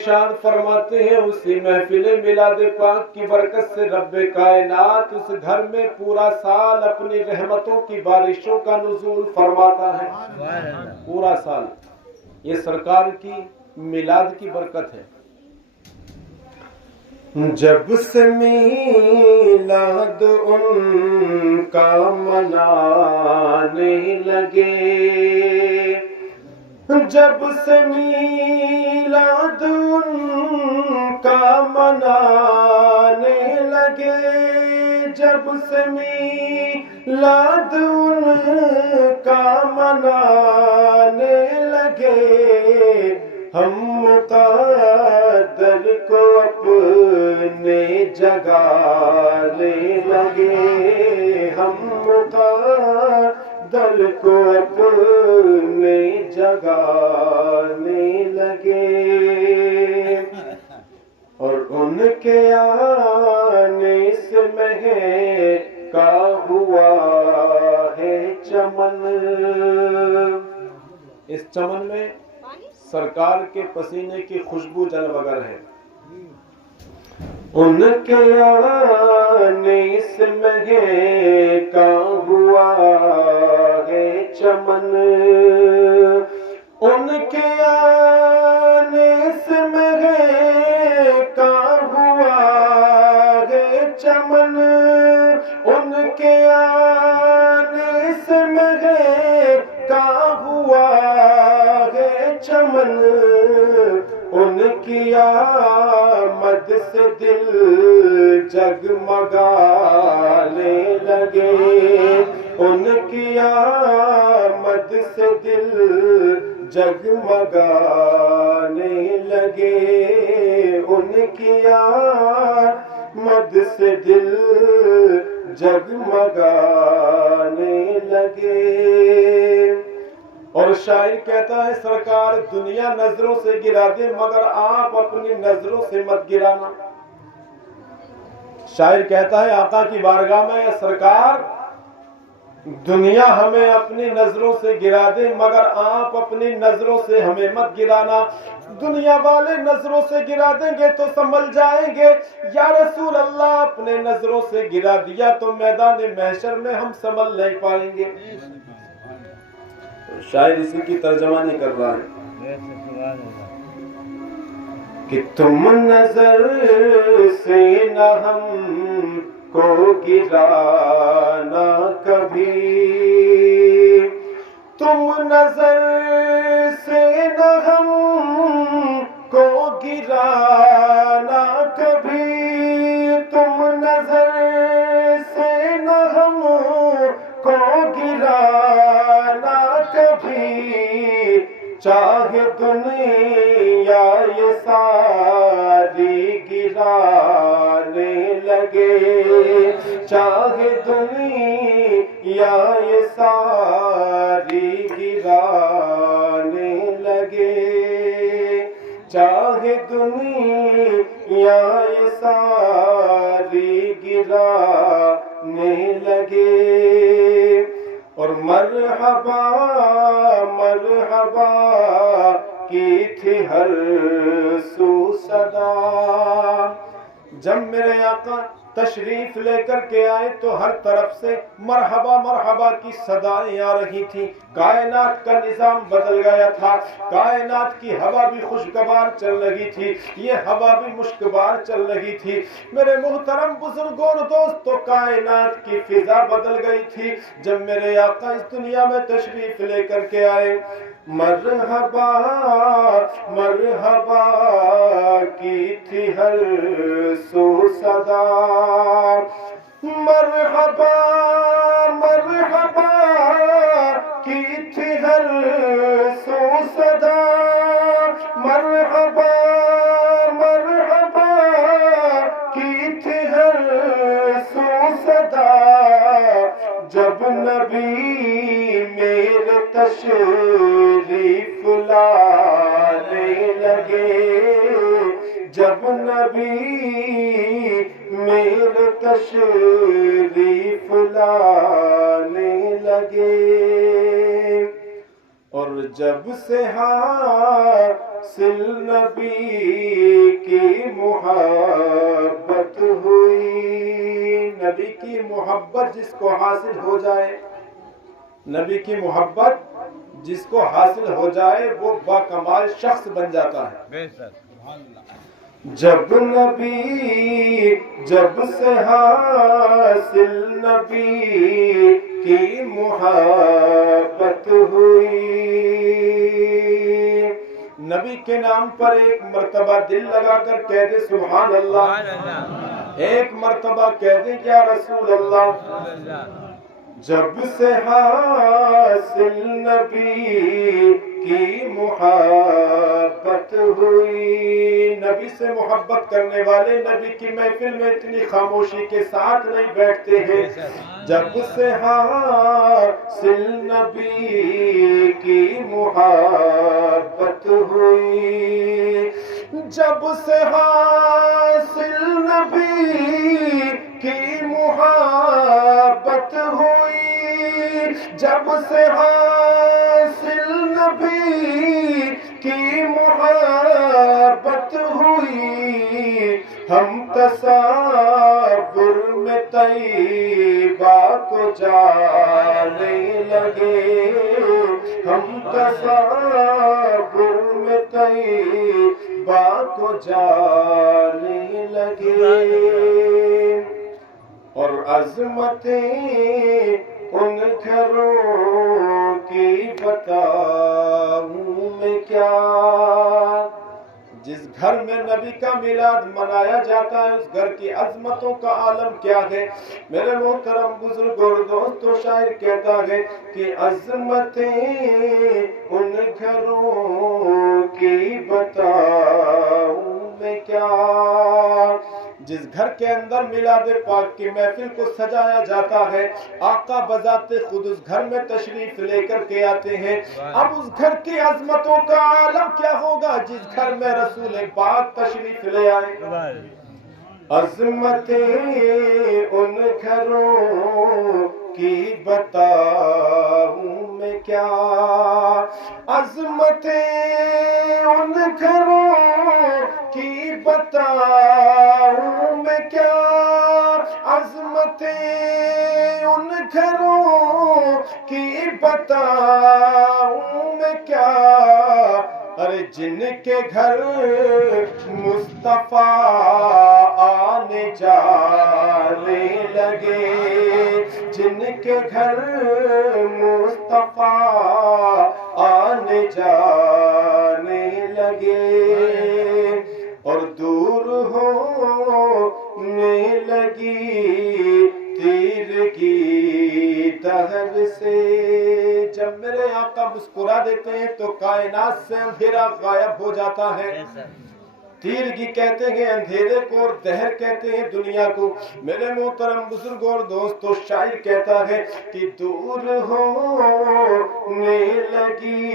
ارشاد فرماتے ہیں اسی محفل میلاد پاک کی برکت سے رب کائنات اس گھر میں پورا سال اپنی رحمتوں کی بارشوں کا نزول فرماتا ہے. پورا سال یہ سرکار کی میلاد کی برکت ہے. جب سے میلاد ان کا منانے لگے، جب سے میلاد ان کا منانے لگے، جب سے میلاد ان کا منانے لگے، ہم مقدر کو اپنے جگانے لگے، ہم مقدر کو اپنے جگانے لگے، اور ان کے آنے سے مہکا ہوا ہے چمن. اس چمن میں سرکار کے پسینے کی خوشبو جل وگر ہے. ان کے آنے سے مہکا ہوا ہے چمن، ان کے آنے سے مہکا ہوا ہے چمن، ان کے آنے سے مہکا ہوا ہے چمن، ان کی آمد سے دل جگمگانے لگے، ان کی آمد سے دل جگمگانے لگے، ان کی آمد سے دل جگمگانے لگے. اور شاعر کہتا ہے سرکار دنیا نظروں سے گرا دے مگر آپ اپنی نظروں سے مت گرانا. شاعر کہتا ہے آقا کی بارگاہ میں اے سرکار دنیا ہمیں اپنی نظروں سے گرا دے مگر آپ اپنی نظروں سے ہمیں مت گرانا. دنیا والے نظروں سے گرا دیں گے تو سنبھل جائیں گے، یا رسول اللہ اپنے نظروں سے گرا دیا تو میدان محشر میں ہم سنبھل نہیں پائیں گے. شاعر اسی کی ترجمانی کر رہا ہے کہ تم نظر سے نہ ہم کو گرانا کبھی، تم نظر سے نہ ہم کو گرانا کبھی، تم نظر سے نہ ہم کو گرانا کبھی، چاہے دنیا یہ ساری گرانے لگے، چاہے دنیا یہ ساری گرانے لگے، چاہے دنیا یہ ساری گرانے لگے. اور مرحبا مرحبا کی تھی ہر سو صدا. جب میرے آقا تشریف لے کر کے آئے تو ہر طرف سے مرحبا مرحبا کی صدائیں آ رہی تھی. کائنات کا نظام بدل گیا تھا، کائنات کی ہوا بھی خوشگوار چل رہی تھی، یہ ہوا بھی مشکبار چل رہی تھی. میرے محترم بزرگوں اور دوستوں کائنات کی فضا بدل گئی تھی جب میرے آقا اس دنیا میں تشریف لے کر کے آئے. مرحبا مرحبا کی تھی ہر سو صدا، مرحبا مرحبا کی تھی ہر سو صدا، مرحبا مرحبا کی تھی ہر سو صدا. جب نبی میرے تشریف لانے لگے، جب نبی میرے تشریف لانے لگے، اور جب سے حاصل نبی کی محبت ہوئی. نبی کی محبت جس کو حاصل ہو جائے، نبی کی محبت جس کو حاصل ہو جائے وہ باکمال شخص بن جاتا ہے. جب سے حاصل نبی کی محبت ہوئی. نبی کے نام پر ایک مرتبہ دل لگا کر کہہ دے سبحان اللہ. ایک مرتبہ کہہ دے یا رسول اللہ. جب سے حاصل نبی کی محبت ہوئی. نبی سے محبت کرنے والے نبی کی محفل میں اتنی خاموشی کے ساتھ نہیں بیٹھتے ہیں. جب سے حاصل نبی کی محبت ہوئی. جب سے حاصل نبی کی محبت ہوئی. جب سے حاصل نبی کی محبت ہوئی. ہم تصور میں طیبہ کو جانے لگے. ہم تصور میں طیبہ کو جانے لگے. اور عظمتیں ان گھروں کی بتاؤں میں کیا. جس گھر میں نبی کا میلاد منایا جاتا ہے اس گھر کی عظمتوں کا عالم کیا ہے. میرے محترم بزرگ اور دوستو، شاعر کہتا ہے کہ عظمتیں ان گھروں کی بتاؤں میں کیا. جس گھر کے اندر میلاد پاک کی محفل کو سجایا جاتا ہے، آقا بذات خود اس گھر میں تشریف لے کر کے آتے ہیں. اب اس گھر کی عظمتوں کا عالم کیا ہوگا جس گھر میں رسول پاک تشریف لے آئے. عظمتیں ان گھروں کی بتاؤں میں کیا. عظمتیں ان گھروں کی بتاؤں میں کیا. عظمتیں ان گھروں کی بتاؤں میں کیا. ارے جن کے گھر مصطفیٰ آنے جانے لگے. جن کے گھر مصطفیٰ آنے جانے لگے. اور دور ہونے لگی تیرگی دہر سے. جب میرے آقا مسکرا دیتے ہیں تو کائنات سے اندھیرا غائب ہو جاتا ہے. تیرگی کہتے ہیں اندھیرے کو اور دہر کہتے ہیں دنیا کو. میرے محترم بزرگوں اور دوستو، شاعر کہتا ہے کہ دور ہونے لگی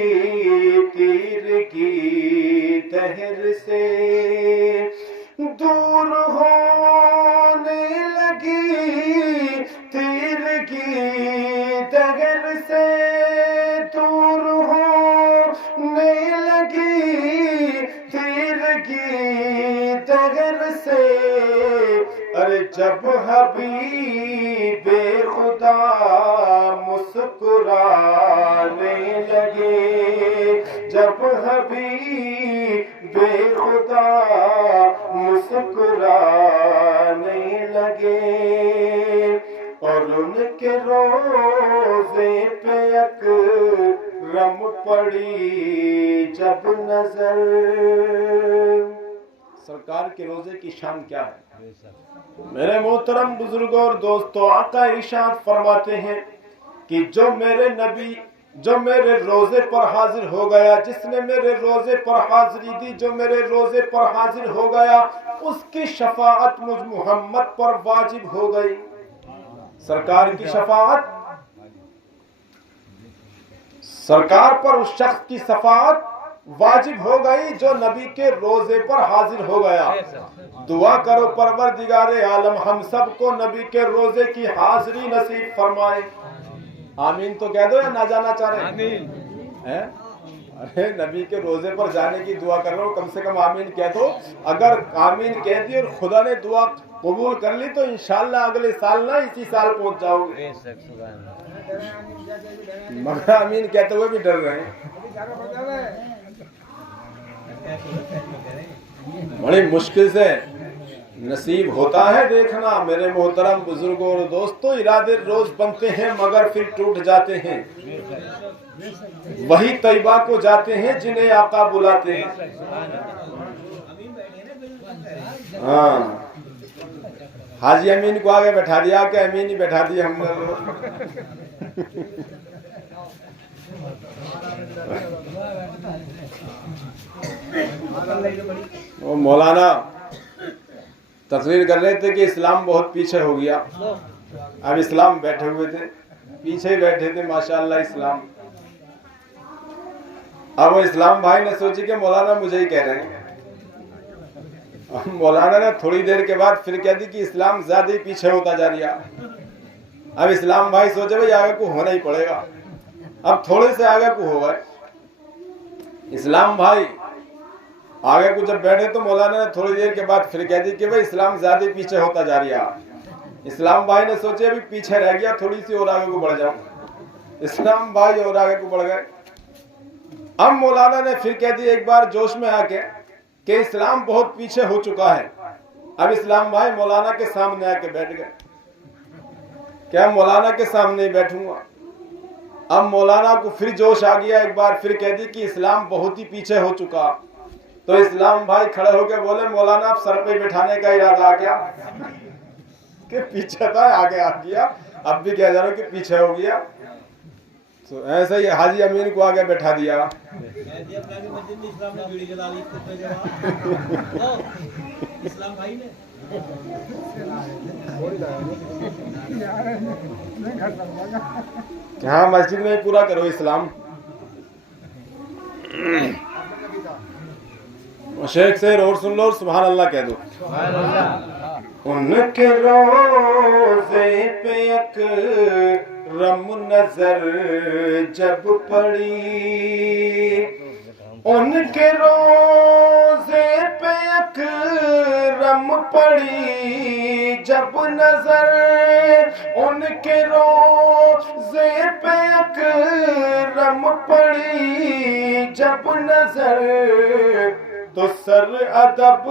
تیرگی دہر سے. دور ہونے لگی تیرگی دہر سے. دور ہونے لگی تیرگی دہر سے. ارے جب حبیب خدا مسکرانے لگے. جب حبیب خدا مسکرانے لگے. اور ان کے روزے پہ اکرم پڑی جب نظر. سرکار کے روزے کی شان کیا ہے میرے محترم بزرگوں اور دوستو. آقا ارشاد فرماتے ہیں کہ جو میرے نبی جو میرے روزے پر حاضر ہو گیا، جس نے میرے روزے پر حاضری دی، جو میرے روزے پر حاضر ہو گیا، اس کی شفاعت مجھ محمد پر واجب ہو گئی. سرکار کی شفاعت، سرکار پر اس شخص کی شفاعت واجب ہو گئی جو نبی کے روزے پر حاضر ہو گیا. دعا کرو پروردگار عالم ہم سب کو نبی کے روزے کی حاضری نصیب فرمائے. آمین تو کہہ دو یا نہ جانا چاہ رہے ہیں؟ अरे नबी के रोजे पर जाने की दुआ कर रहा हूँ, कम से कम आमीन कह दो। अगर आमीन कह दी और खुदा ने दुआ कबूल कर ली तो इंशाल्लाह अगले साल ना इसी साल पहुंच जाओगे। मगर आमीन कहते हुए भी डर रहे हैं। बड़ी मुश्किल से नसीब होता है देखना मेरे मोहतरम बुजुर्गों और दोस्तों। इरादे रोज बनते हैं मगर फिर टूट जाते हैं। वही तैयबा को जाते हैं जिन्हें आका बुलाते हैं। हाँ, हाजी अमीन को आगे बैठा दिया कि अमीन ही बैठा दिया हमने। वो मौलाना तकरीर कर रहे थे कि इस्लाम बहुत पीछे हो गया। अब इस्लाम बैठे हुए थे, पीछे ही बैठे थे माशाअल्लाह इस्लाम। अब वो इस्लाम भाई ने सोची कि मौलाना मुझे ही कह रहे हैं। मौलाना ने थोड़ी देर के बाद फिर कह दी कि इस्लाम ज्यादा ही पीछे होता जा रहा। अब इस्लाम भाई सोचे भाई आगे को होना ही पड़ेगा। अब थोड़े से आगे को हो गए। इस्लाम भाई आगे को जब बैठे तो मौलाना ने थोड़ी देर के बाद फिर कह दी कि भाई इस्लाम ज्यादा पीछे होता जा रहा। इस्लाम भाई ने सोचे अभी पीछे रह गया, थोड़ी सी और आगे को बढ़ जाऊं। इस्लाम भाई और आगे को बढ़ गए। अब मौलाना ने फिर कह दी एक बार जोश में आके कि इस्लाम बहुत पीछे हो चुका है। अब इस्लाम भाई मौलाना के सामने आके बैठ गए। क्या मौलाना के सामने ही बैठूंगा। अब मौलाना को फिर जोश आ गया, एक बार फिर कह दी कि इस्लाम बहुत ही पीछे हो चुका। तो इस्लाम भाई खड़े होकर बोले मौलाना आप सर पे बैठाने का इरादा आ गया कि पीछे था आगे आ गया, अब भी कह जा रहा हूं कि पीछे हो गया। तो ऐसे ही हाजी अमीन को आगे बैठा दिया। हाँ, मस्जिद में पूरा करो इस्लाम। शेख से और सुन लो और सुभान अल्लाह कह दो। उनके रोज़े पे अकरम नजर जब पड़ी, उनके रोज़े पे अकरम पड़ी जब नजर, उनके रोज़े पे अकरम पड़ी जब नजर, तो सर अदब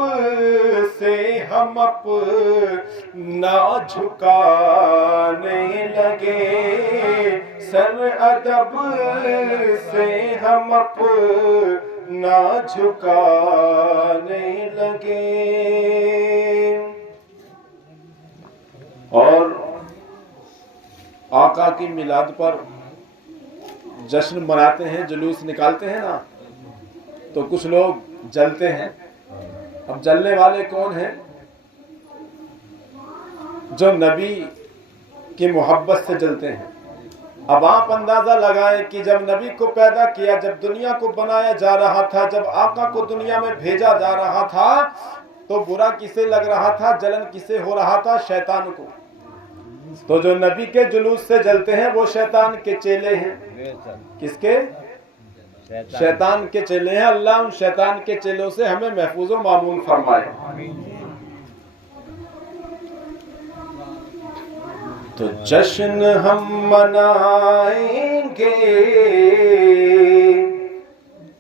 से हम अपना झुकाने लगे, सर अदब से हम अपना झुकाने लगे। और आका की मिलाद पर जश्न मनाते हैं, जुलूस निकालते हैं ना, तो कुछ लोग जलते हैं। अब जलने वाले कौन हैं? जो नबी की मोहब्बत से जलते हैं। अब आप अंदाजा लगाएं कि जब नबी को पैदा किया, जब दुनिया को बनाया जा रहा था, जब आका को दुनिया में भेजा जा रहा था, तो बुरा किसे लग रहा था, जलन किसे हो रहा था? शैतान को। तो जो नबी के जुलूस से जलते हैं वो शैतान के चेले हैं। किसके? शैतान के चेले हैं। अल्लाह उन शैतान के चेलों से हमें महफूज व मामून फरमाए। तो जश्न हम मनाएंगे,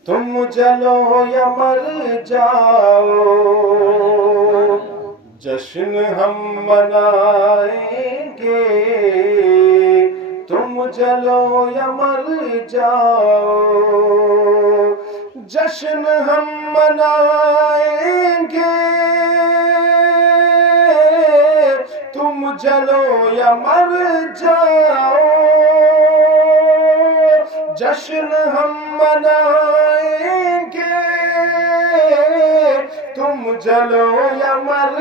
तुम जलो या मर जाओ, जश्न हम मनाएंगे, तुम जलो या मर जाओ, जश्न हम मनाएंगे, तुम जलो या मर जाओ, जश्न हम मनाएंगे, तुम जलो या मर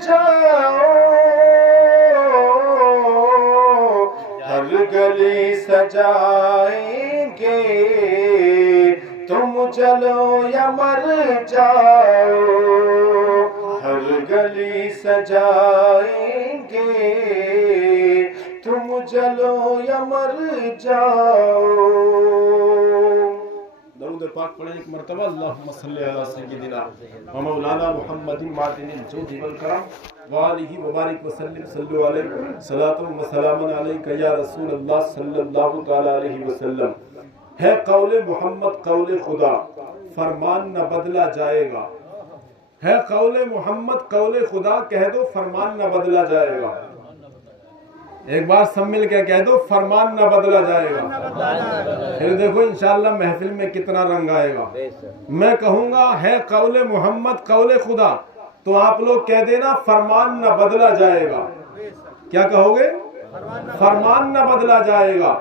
जाओ, हर गली सजाएंगे, तुम जलो या मर जाओ, हर गली सजाएंगे, तुम जलो या मर जाओ। दरूद पाक पढ़ें एक मरतबा अल्लाहुम्मा सल्ली अला सय्यिदिना व मौलाना मुहम्मदिन मातिनिल जूदि वल करम व आलिहि व बारिक व सल्लिम सल्लु अलैहि सलातु व सलामुन अलैका या रसूल अल्लाह सल्लल्लाहु तआला अलैहि वसल्लम। है कौले मोहम्मद कौले खुदा, फरमान न बदला जाएगा। है कौले मोहम्मद कौले खुदा, कह दो फरमान न बदला जाएगा। एक बार सब मिल के कह दो फरमान न बदला जाएगा। फिर देखो इंशाअल्लाह महफिल में कितना रंग आएगा। मैं कहूंगा है कौले मोहम्मद कौले खुदा, तो आप लोग कह देना फरमान न बदला जाएगा। क्या कहोगे? फरमान न बदला जाएगा।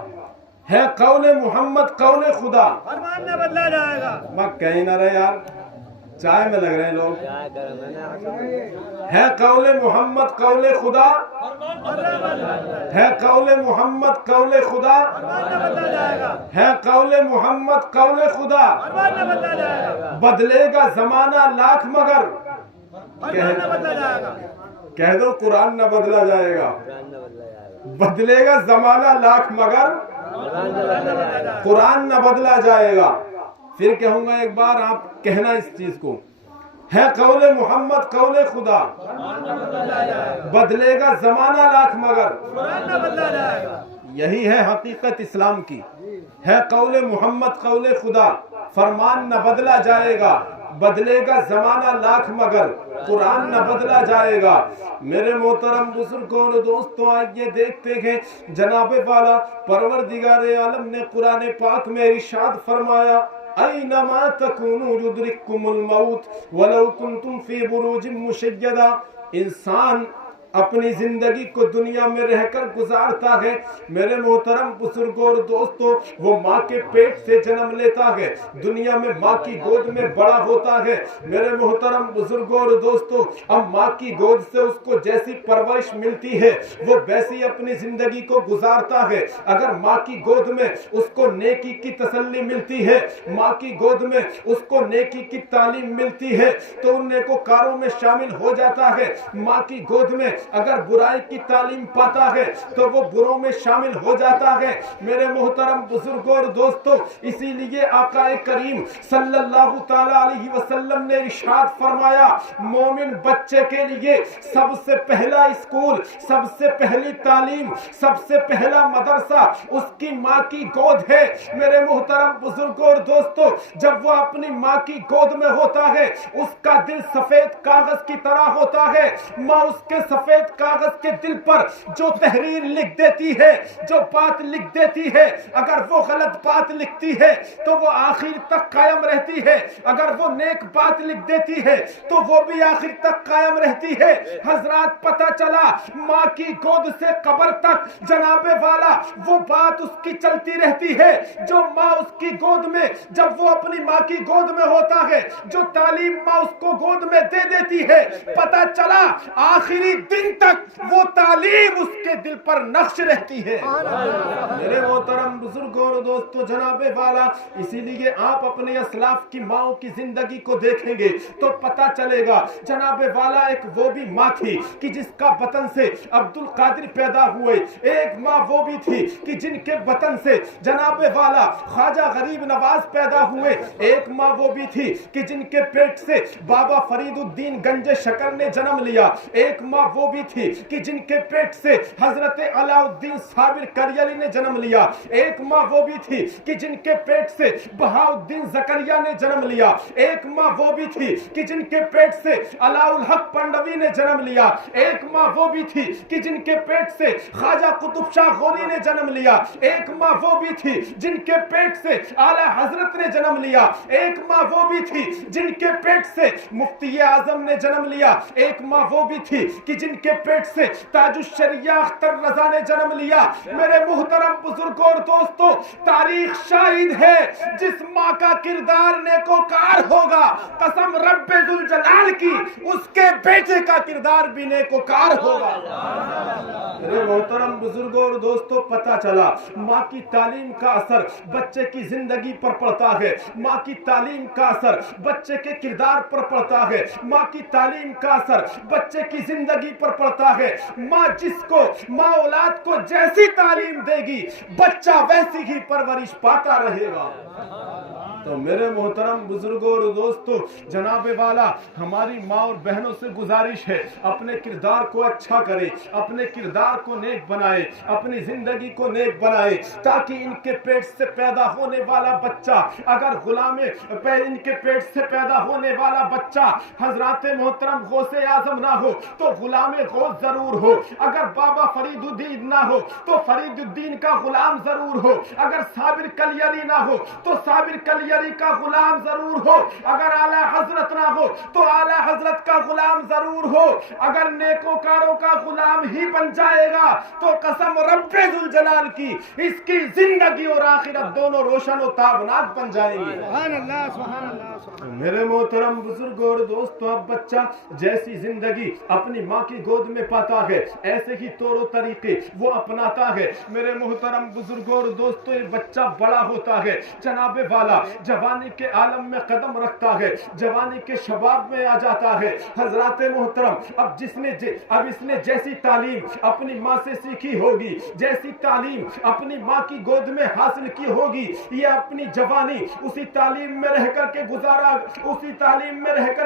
है कौले मोहम्मद कौले खुदा, फरमान न बदला जाएगा। मैं कहीं ना रहे यार, चाय में लग रहे हैं लोग। है कौले मोहम्मद कौले खुदा, है कौले मोहम्मद कौले खुदा, है कौले मोहम्मद कौले खुदा। बदलेगा जमाना लाख मगर कह दो कुरान न बदला जाएगा। बदलेगा जमाना लाख मगर कुरान न बदला जाएगा। फिर कहूंगा एक बार, आप कहना इस चीज को, है कौले मोहम्मद कौले खुदा, बदलेगा जमाना लाख मगर। यही है हकीकत इस्लाम की। है कौले मोहम्मद कौले खुदा, फरमान न बदला जाएगा, बदलेगा जमाना लाख मगर कुरान न बदला जाएगा। मेरे मोहतरम बुजुर्गों और दोस्तों, आइए देखते हैं जनाबे वाला परवरदिगार आलम ने कुरान पाक में इरशाद फरमाया, ऐनमा तकूनु युद्रिकुमुल मौत वलौ कुंतुम फी बुरूजिन मुशय्यदा। इंसान अपनी जिंदगी को दुनिया में रहकर गुजारता है। मेरे मोहतरम बुजुर्गों और दोस्तों, वो माँ के पेट से जन्म लेता है, दुनिया में माँ की गोद में बड़ा होता है। मेरे मोहतरम बुजुर्गों और दोस्तों, अब माँ की गोद से उसको जैसी परवरिश मिलती है वो वैसी अपनी जिंदगी को गुजारता है। अगर माँ की गोद में उसको नेकी की तसल्ली मिलती है, माँ की गोद में उसको नेकी की तालीम मिलती है, तो उन नेकोकारों में शामिल हो जाता है। माँ की गोद में अगर बुराई की तालीम पाता है तो वो बुरों में शामिल हो जाता है। मेरे मोहतरम बुजुर्गों और दोस्तों, इसीलिए आकाए करीम सल्लल्लाहु ताला अलैहि वसल्लम ने इरशाद फरमाया, मोमिन बच्चे के लिए सबसे पहला स्कूल, सबसे पहली तालीम, सबसे पहला मदरसा उसकी माँ की गोद है। मेरे मोहतरम बुजुर्गों और दोस्तों, जब वो अपनी माँ की गोद में होता है, उसका दिल सफेद कागज की तरह होता है। माँ उसके सफेद कागज के दिल पर जो तहरीर लिख देती है, जो बात लिख देती है, अगर वो गलत बात लिखती है तो वो आखिर तक कायम रहती है। अगर वो नेक बात लिख देती है तो वो भी आखिर तक कायम रहती है। हजरात, पता चला माँ की गोद से कब्र तक जनाबे वाला वो बात उसकी चलती रहती है जो माँ उसकी गोद में, जब वो अपनी माँ की गोद में होता है, जो तालीम माँ उसको गोद में दे देती है, पता चला आखिरी दिन तक वो तालीम उसके दिल पर नक्श रहती है। मेरे मोहतरम बुजुर्गों और दोस्तों, जनाबे वाला, इसीलिए आप अपने असलाफ की माओ की जिंदगी को देखेंगे तो पता चलेगा जनाबे वाला एक वो भी माँ थी कि जिसका बतन से अब्दुल कादिर पैदा हुए। एक माँ वो भी थी कि जिनके बतन से जनाबे वाला ख्वाजा गरीब नवाज पैदा हुए। एक माँ वो भी थी कि जिनके पेट से बाबा फरीदुद्दीन गंजे शकर ने जन्म लिया। एक माँ वो भी थी कि जिनके पेट से हजरत अलाउद्दीन साबिर करियली ने जन्म लिया। एक माँ वो भी थी कि जिनके पेट से बहाउद्दीन जकरिया ने जन्म लिया। एक माँ वो भी थी कि जिनके पेट से अलाउल हक पंडवी ने जन्म लिया। एक माँ वो भी थी कि जिनके पेट से ख्वाजा कुतुब शाह गोरी ने जन्म लिया। एक माँ वो भी थी जिनके पेट से आला हजरत ने जन्म लिया। एक माँ वो भी थी जिनके पेट से मुफ्ती आजम ने जन्म लिया। एक माँ वो भी थी कि जिनके पेट से ताजुश्शरिया अख्तर रजा ने जन्म लिया। मेरे मुहतरम बुजुर्गों और दोस्तों, तारीख शाहिद है जिस माँ का किरदार नेकोकार होगा, कसम रब्बे जुल जलाल की, उसके बेटे का किरदार भी नेकोकार होगा। मेरे मोहतरम बुजुर्गों और दोस्तों, पता चला माँ की तालीम का असर बच्चे की जिंदगी पर पड़ता है। माँ की तालीम का असर बच्चे के किरदार पर पड़ता है। माँ की तालीम का असर बच्चे की जिंदगी पर पड़ता है। माँ जिसको, माँ औलाद को जैसी तालीम देगी, बच्चा वैसी ही परवरिश पाता रहेगा। تو میرے محترم بزرگوں اور دوستو، جناب والا ہماری ماں اور بہنوں سے گزارش ہے اپنے کردار کو اچھا کرے، اپنے کردار کو نیک بنائے، اپنی زندگی کو نیک بنائے، تاکہ ان کے پیٹ سے پیدا ہونے والا بچہ اگر ان کے پیٹ سے پیدا ہونے والا بچہ حضرات محترم غوث اعظم نہ ہو تو غلام غوث ضرور ہو، اگر بابا فرید الدین نہ ہو تو فرید الدین کا غلام ضرور ہو، اگر صابر کلیری نہ ہو تو صابر کلیری کا غلام ضرور ہو، اگر اعلی حضرت نہ ہو تو اعلی حضرت کا غلام ضرور ہو، اگر نیکوکاروں کا غلام ہی بن جائے گا تو قسم رب ذوالجلال کی اس کی زندگی اور آخرت دونوں روشن و تابناک بن جائیں گے۔ سبحان اللہ سبحان اللہ سبحان اللہ۔ میرے محترم بزرگوں اور دوستوں، اب بچہ جیسی زندگی اپنی ماں کی گود میں پاتا ہے ایسے ہی طور و طریقے وہ اپناتا ہے۔ میرے محترم بزرگوں اور دوستوں، یہ بچہ بڑا ہوتا ہے، جناب والا جوانی کے عالم میں قدم رکھتا ہے، جوانی کے شباب میں آ جاتا ہے۔ حضرات محترم، اب اس نے جیسی تعلیم اپنی ماں سے سیکھی ہوگی، جیسی تعلیم اپنی ماں کی گود میں حاصل کی ہوگی، یہ اپنی جوانی اسی تعلیم میں رہ کر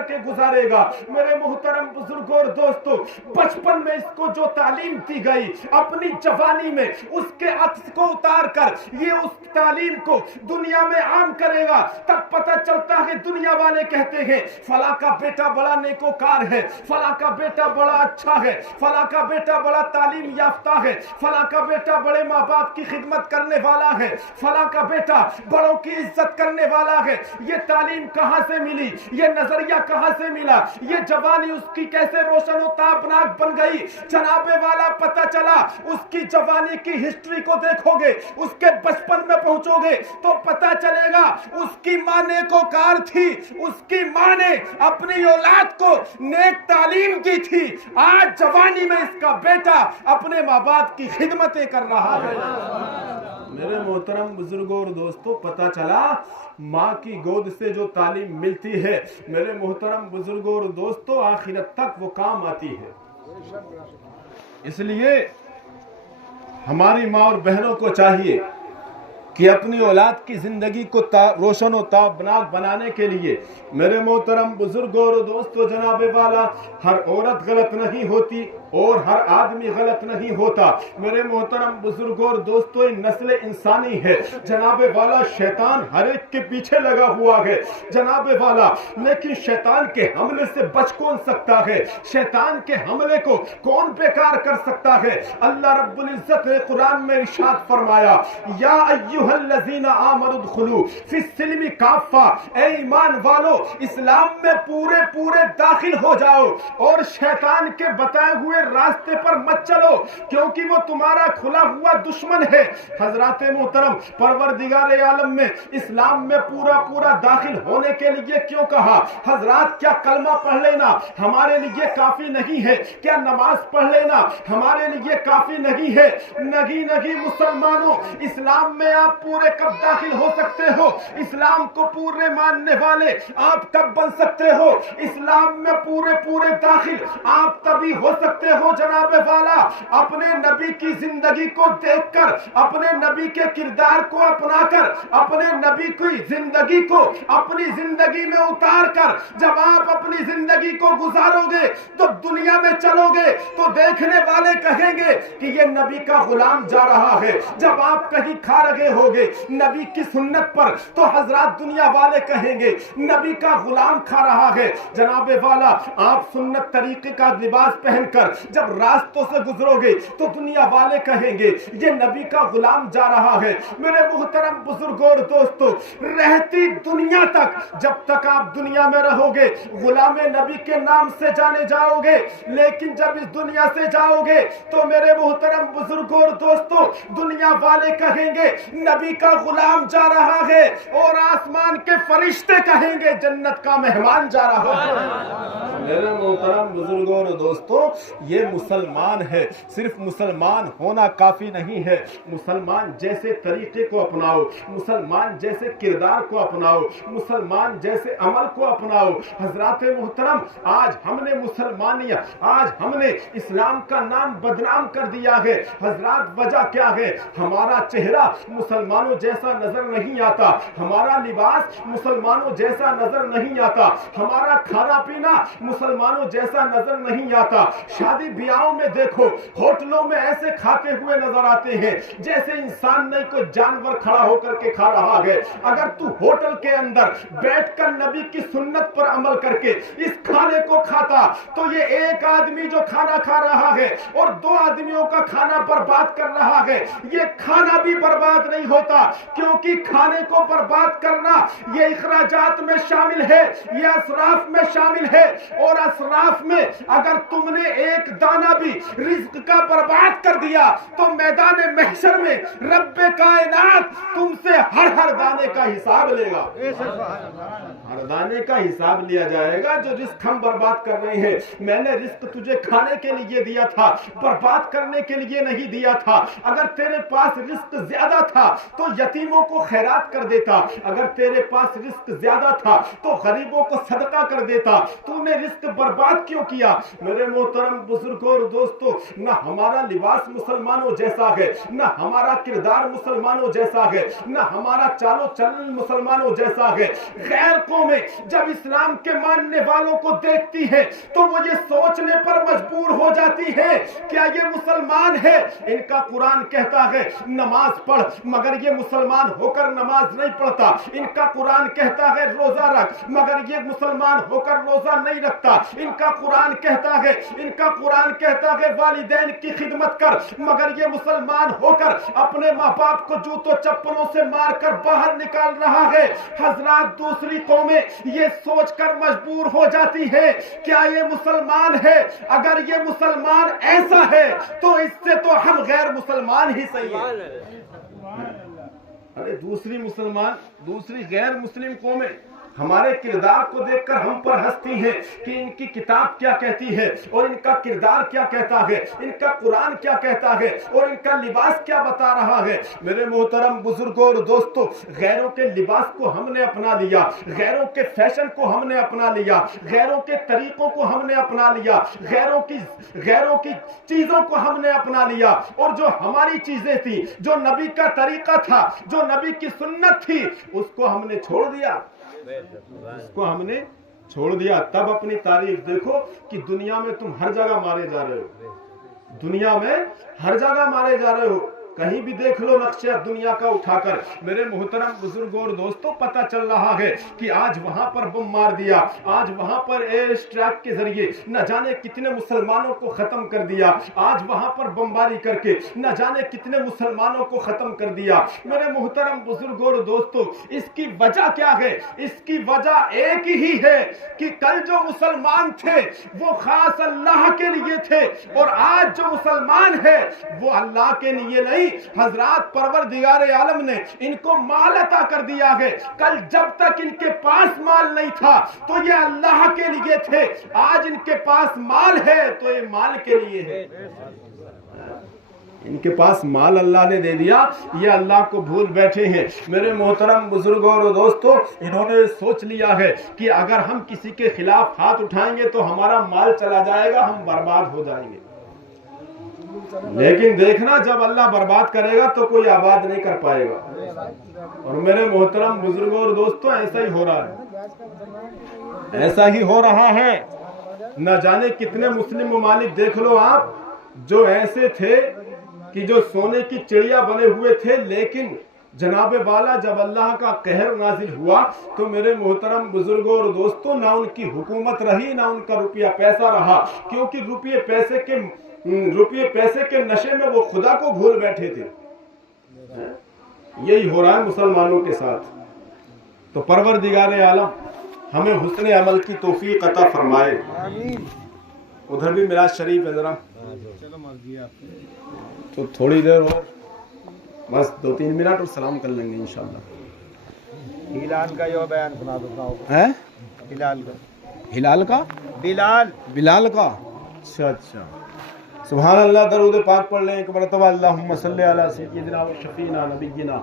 کے گزارے گا۔ میرے محترم بزرگوں اور دوستوں، بچپن میں اس کو جو تعلیم دی گئی اپنی جوانی میں اس کے عکس کو اتار کر یہ اس تعلیم کو دنیا میں عام کرے گا، تب پتہ چلتا ہے دنیا والے کہتے ہیں فلاں کا بیٹا بڑا نیکوکار ہے، فلاں کا بیٹا بڑا اچھا ہے، فلاں کا بیٹا بڑا تعلیم یافتہ ہے، فلاں کا بیٹا بڑے ماں باپ کی خدمت کرنے والا ہے، فلاں کا بیٹا بڑوں کی عزت کرنے والا ہے۔ یہ تعلیم کہاں سے ملی؟ یہ نظریہ کہاں سے ملا؟ یہ جوانی اس کی کیسے روشن و تابناک بن گئی؟ جناب والا پتہ چلا اس کی جوانی کی ہسٹری کو دیکھو گے، اس کے بچپن میں پہنچو گے تو پتہ چلے گا اس کی ماں نیکوکار تھی، اس کی ماں نے اپنی اولاد کو نیک تعلیم دی تھی۔ آج جوانی میں اس کا بیٹا اپنے ماں باپ کی خدمتیں کر رہا ہے۔ میرے محترم بزرگوں اور دوستوں، پتہ چلا ماں کی گود سے جو تعلیم ملتی ہے میرے محترم بزرگوں اور دوستوں آخرت تک وہ کام آتی ہے۔ اس لیے ہماری ماں اور بہنوں کو چاہیے کہ اپنی اولاد کی زندگی کو روشن و تابناک بنانے کے لیے میرے محترم بزرگوں اور دوستوں، جناب والا ہر عورت غلط نہیں ہوتی اور ہر آدمی غلط نہیں ہوتا۔ میرے محترم بزرگوں اور دوستوں، یہ نسل انسانی ہے جناب والا، شیطان ہر ایک کے پیچھے لگا ہوا ہے جناب والا، لیکن شیطان کے حملے سے بچ کون سکتا ہے؟ شیطان کے حملے کو کون بیکار کر سکتا ہے؟ اللہ رب العزت نے قرآن میں ارشاد فرمایا، یا ایھا الذین آمنوا ادخلوا فی السلم کافہ، اے ایمان والو اسلام میں پورے داخل ہو جاؤ اور شیطان کے بتائے ہوئے راستے پر مت چلو، کیونکہ وہ تمہارا کھلا ہوا دشمن ہے۔ حضرات محترم، پروردگار عالم میں اسلام میں پورا داخل ہونے کے لیے کیوں کہا؟ حضرات، کیا کلمہ پڑھ لینا ہمارے لیے کافی نہیں ہے؟ کیا نماز پڑھ لینا ہمارے لیے کافی نہیں ہے؟ نہیں مسلمانوں، اسلام میں آپ پورے کب داخل ہو سکتے ہو؟ اسلام کو پورے ماننے والے آپ کب بن سکتے ہو؟ اسلام میں پورے داخل آپ تبھی ہو سکتے ہو جناب والا اپنے نبی کی زندگی کو دیکھ کر، اپنے نبی کے کردار کو اپنا کر، اپنے نبی کی زندگی کو اپنی زندگی میں اتار کر جب آپ اپنی زندگی کو گزارو گے تو دنیا میں چلو گے تو دیکھنے والے کہیں گے کہ یہ نبی کا غلام جا رہا ہے۔ جب آپ کہیں کھا رہے ہوگے نبی کی سنت پر تو حضرات دنیا والے کہیں گے نبی کا غلام کھا رہا ہے۔ جناب والا، آپ سنت طریقے کا لباس پہن کر جب راستوں سے گزرو گے تو دنیا والے کہیں گے یہ نبی کا غلام جا رہا ہے۔ میرے محترم بزرگوں اور دوستوں، رہتی دنیا تک جب تک آپ دنیا میں رہو گے غلام نبی کے نام سے جانے جاؤ گے، لیکن جب اس دنیا سے جاؤ گے تو میرے محترم بزرگوں اور دوستوں دنیا والے کہیں گے نبی کا غلام جا رہا ہے، اور آسمان کے فرشتے کہیں گے جنت کا مہمان جا رہا ہے۔ میرے محترم بزرگوں اور دوستوں، یہ مسلمان ہے، صرف مسلمان ہونا کافی نہیں ہے۔ مسلمان جیسے طریقے کو اپناؤ، مسلمان جیسے کردار کو اپناؤ، مسلمان جیسے عمل کو اپناؤ۔ حضرات محترم، آج ہم نے اسلام کا نام بدنام کر دیا ہے۔ حضرات، وجہ کیا ہے؟ ہمارا چہرہ मुसलमानों जैसा नजर नहीं आता, हमारा लिबास मुसलमानों जैसा नजर नहीं आता, हमारा खाना पीना मुसलमानों जैसा नजर नहीं आता। शादी ब्याहों में देखो, होटलों में ऐसे खाते हुए नजर आते हैं जैसे इंसान नहीं कोई जानवर खड़ा होकर के खा रहा है। अगर तू होटल के अंदर बैठकर नबी की सुन्नत पर अमल करके इस खाने को खाता तो ये एक आदमी जो खाना खा रहा है और दो आदमियों का खाना बर्बाद कर रहा है, ये खाना भी बर्बाद नहीं होता, क्योंकि खाने को बर्बाद करना ये इखराजात में शामिल है, ये असराफ में शामिल है। और असराफ में अगर तुमने एक दाना भी रिज्क का बर्बाद कर दिया तो मैदान महशर में रब्बे कायनात तुमसे हर दाने का हिसाब लेगा, हर दाने का हिसाब लिया जाएगा। जो रिस्क हम बर्बाद कर रहे हैं, मैंने रिस्क तुझे खाने के लिए दिया था, बर्बाद करने के लिए नहीं दिया था। अगर तेरे पास रिस्क ज्यादा था तो यतीमों को खैरात कर देता, अगर तेरे पास रिस्क ज्यादा था तो गरीबों को सदका कर देता। तूने रिस्क बर्बाद क्यों किया? मेरे मोहतरम बुजुर्गों और दोस्तों, न हमारा लिबास मुसलमानों जैसा है, न हमारा किरदार मुसलमानों जैसा है, न हमारा चालो चलन मुसलमानों जैसा है। गैर कौमें जब इस्लाम के मानने वालों को देखती है तो वो ये सोचने पर मजबूर हो जाती है, क्या ये मुसलमान है? इनका कुरान कहता है नमाज पढ़, मगर ये मुसलमान होकर नमाज नहीं पढ़ता। इनका कुरान कहता है रोजा रख, मगर ये मुसलमान होकर रोजा नहीं रखता। इनका कुरान कहता है वालिदैन की खिदमत कर, मगर ये मुसलमान होकर अपने माँ बाप को जूतों चप्पलों से मारकर बाहर निकाल रहा है। हजरात, दूसरी कौमें ये सोचकर मजबूर हो जाती है क्या ये मुसलमान है? अगर ये मुसलमान ऐसा है तो इससे तो हम गैर मुसलमान ही सही है। अरे दूसरी गैर मुस्लिम कौमें हमारे किरदार को देखकर हम पर हंसती हैं कि इनकी किताब क्या कहती है और इनका किरदार क्या कहता है, इनका कुरान क्या कहता है और इनका लिबास क्या बता रहा है। मेरे मोहतरम बुजुर्गों और दोस्तों, गैरों के लिबास को हमने अपना लिया, गैरों के फैशन को हमने अपना लिया, गैरों के तरीकों को हमने अपना लिया, गैरों की चीजों को हमने अपना लिया। और जो हमारी चीजें थी, जो नबी का तरीका था, जो नबी की सुन्नत थी, उसको हमने छोड़ दिया, तब अपनी तारीफ देखो कि दुनिया में तुम हर जगह मारे जा रहे हो, दुनिया में हर जगह मारे जा रहे हो। कहीं भी देख लो नक्शा दुनिया का उठाकर। मेरे मोहतरम बुजुर्गों और दोस्तों, पता चल रहा है कि आज वहां पर बम मार दिया, आज वहां पर एयर स्ट्राइक के जरिए न जाने कितने मुसलमानों को खत्म कर दिया, आज वहां पर बमबारी करके न जाने कितने मुसलमानों को खत्म कर दिया। मेरे मोहतरम बुजुर्गों और दोस्तों, इसकी वजह क्या है? इसकी वजह एक ही है कि कल जो मुसलमान थे वो खास अल्लाह के लिए थे और आज जो मुसलमान है वो अल्लाह के लिए नहीं। हजरात, परवरदिगार आलम ने इनको माल अता कर दिया है। कल जब तक इनके पास माल नहीं था तो ये अल्लाह के लिए थे, आज इनके पास माल है तो ये माल के लिए है। इनके पास माल अल्लाह ने दे दिया, ये अल्लाह को भूल बैठे हैं। मेरे मोहतरम बुजुर्गों और दोस्तों, इन्होंने सोच लिया है कि अगर हम किसी के खिलाफ हाथ उठाएंगे तो हमारा माल चला जाएगा, हम बर्बाद हो जाएंगे। लेकिन देखना, जब अल्लाह बर्बाद करेगा तो कोई आबाद नहीं कर पाएगा। और मेरे मोहतरम बुजुर्गों और दोस्तों, ऐसा ही हो रहा है। न जाने कितने मुस्लिम ममालिक देख लो आप, जो ऐसे थे कि जो सोने की चिड़िया बने हुए थे, लेकिन जनाबे वाला जब अल्लाह का कहर नाजिल हुआ तो मेरे मोहतरम बुजुर्गों और दोस्तों, ना उनकी हुकूमत रही, ना उनका रुपया पैसा रहा, क्योंकि रुपये पैसे के नशे में वो खुदा को भूल बैठे थे। यही हो रहा है मुसलमानों के साथ। तो परवरदिगार आलम हमें हुस्न अमल की तौफीक अता फरमाए। उधर भी मिराज शरीफ है, जरा तो थोड़ी देर और बस 2-3 मिनट और सलाम कर लेंगे इंशाअल्लाह। हिलाल का यो बयान सुना दो है। बिलाल का अच्छा। सुभान अल्लाह, दरूद पाक पढ़ लें एक मरतबा। अल्लाहुम्मा सल्ली अला सय्यिदिना व शफीना नबिय्यिना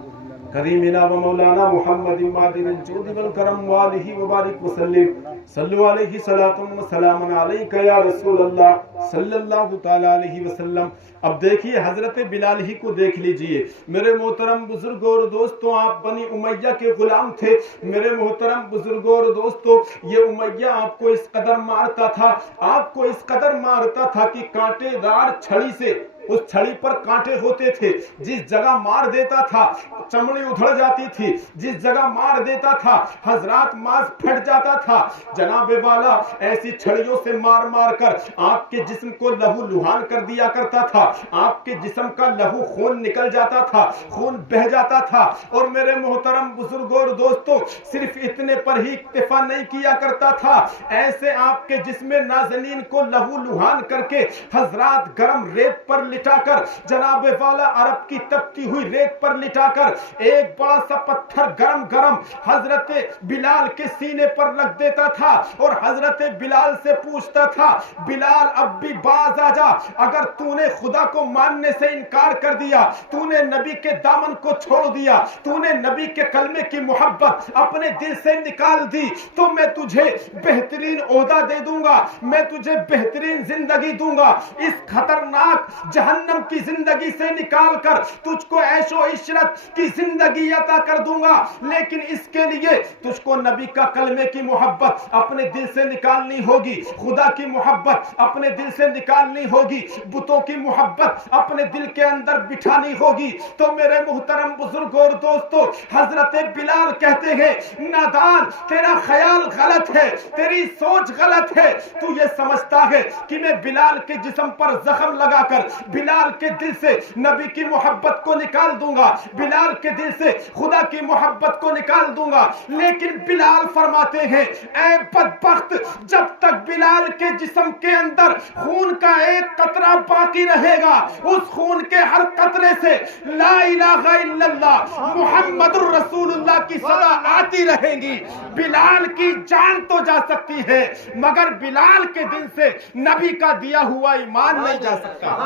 करीमिना व मौलाना मुहम्मदिन मादिनिल जूद वल करम व आलिहि व बारिक व सल्लिम सल्लु अलैहि सलातुम व सलामुन अलैका या रसूल अल्लाह सल्लल्लाहु ताला अलैहि वसल्लम। अब देखिए हजरत बिलाल ही को देख लीजिए। मेरे मोहतरम बुजुर्गों और दोस्तों, आप बनी उमैया के गुलाम थे। मेरे मोहतरम बुजुर्गों और दोस्तों, ये उमैया आपको इस कदर मारता था, आपको इस कदर मारता था कि कांटेदार छड़ी से, उस छड़ी पर कांटे होते थे, जिस जगह मार देता था चमड़ी उधड़ जाती थी, जिस जगह मार देता था हजरात मांस फट जाता था। जनाबे वाला ऐसी छड़ियों से मार मार कर आपके जिस्म को लहू लुहान कर दिया करता था, आपके जिस्म का लहू खून निकल जाता था, खून बह जाता था। और मेरे मोहतरम बुजुर्गों और दोस्तों, सिर्फ इतने पर ही इक्तिफा नहीं किया करता था, ऐसे आपके जिस्म नाज़नीन को लहू लुहान करके हजरात गरम रेत पर लिटाकर, जनाबे वाला अरब की तपती हुई रेत पर लिटाकर एक बड़ा सा पत्थर गरम गरम हजरत बिलाल के सीने पर रख देता था और हजरत बिलाल से पूछता था, बिलाल अब भी बाज आ जा, अगर तूने खुदा को मानने से इनकार कर दिया, तूने नबी के दामन को छोड़ दिया, तूने नबी के कलमे की मोहब्बत अपने दिल से निकाल दी, तो मैं तुझे बेहतरीन ओहदा दे दूंगा, मैं तुझे बेहतरीन जिंदगी दूंगा, इस खतरनाक जहन्नम की जिंदगी से निकाल कर तुझको ऐशो इशरत की जिंदगी अता कर दूंगा। लेकिन इसके लिए तुझको नबी का कलमे की मोहब्बत अपने दिल से निकालनी होगी, खुदा की मोहब्बत अपने दिल से निकालनी होगी, बुतों की मोहब्बत अपने दिल के अंदर बिठानी होगी। तो मेरे मुहतरम बुजुर्गों और दोस्तों, हजरत बिलाल कहते हैं, नादान तेरा ख्याल गलत है, तेरी सोच गलत है, तू ये समझता है कि मैं बिलाल के जिस्म पर जख्म लगाकर बिलाल के दिल से नबी की मोहब्बत को निकाल दूंगा, बिलाल के दिल से खुदा की मोहब्बत को निकाल दूंगा। लेकिन बिलाल फरमाते हैं, ऐ बदबख्त, जब तक बिलाल के जिस्म के अंदर खून का एक कतरा बाकी रहेगा, उस खून के हर कतरे से ला इलाहा इल्लल्लाह मुहम्मदुर रसूलुल्लाह की सदा आती रहेगी। बिलाल की जान तो जा सकती है, मगर बिलाल के दिल से नबी का दिया हुआ ईमान नहीं जा सकता।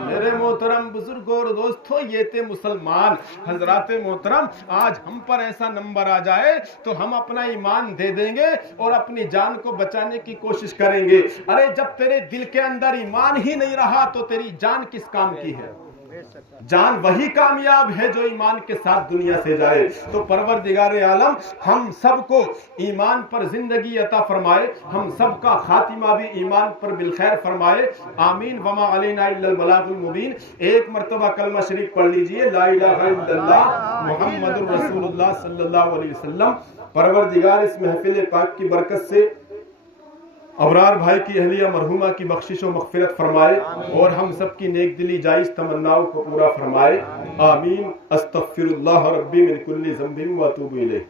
मेरे मोहतरम बुजुर्गों और दोस्तों, ये थे मुसलमान। हजरात मोहतरम, आज हम पर ऐसा नंबर आ जाए तो हम अपना ईमान दे देंगे और अपनी जान को बचाने की कोशिश करेंगे। अरे जब तेरे दिल के अंदर ईमान ही नहीं रहा तो तेरी जान किस काम की है? जान वही कामयाब है जो ईमान के साथ दुनिया से जाए। तो परवरदिगार आलम हम सबको ईमान पर जिंदगी अता फरमाए, हम सबका खातिमा भी ईमान पर बिलखैर फरमाए। आमीन। वमा अलैना इल्लल बलागुल मुबीन। एक मर्तबा कलमा शरीफ पढ़ लीजिए, ला इलाहा इल्लल्लाह मुहम्मदुर रसूलुल्लाह सल्लल्लाहु अलैहि वसल्लम। परवरदिगार इस महफिल पाक की बरकत से अबरार भाई की अहलिया मरहुमा की बख्शिश व मग़फ़िरत फरमाए और हम सब की नेक दिली जायज़ तमन्नाओं को पूरा फरमाए। आमीन। अस्तग़फिरुल्लाह रब्बी मिन कुल्ली ज़ंबिन व अतूबु इलैह।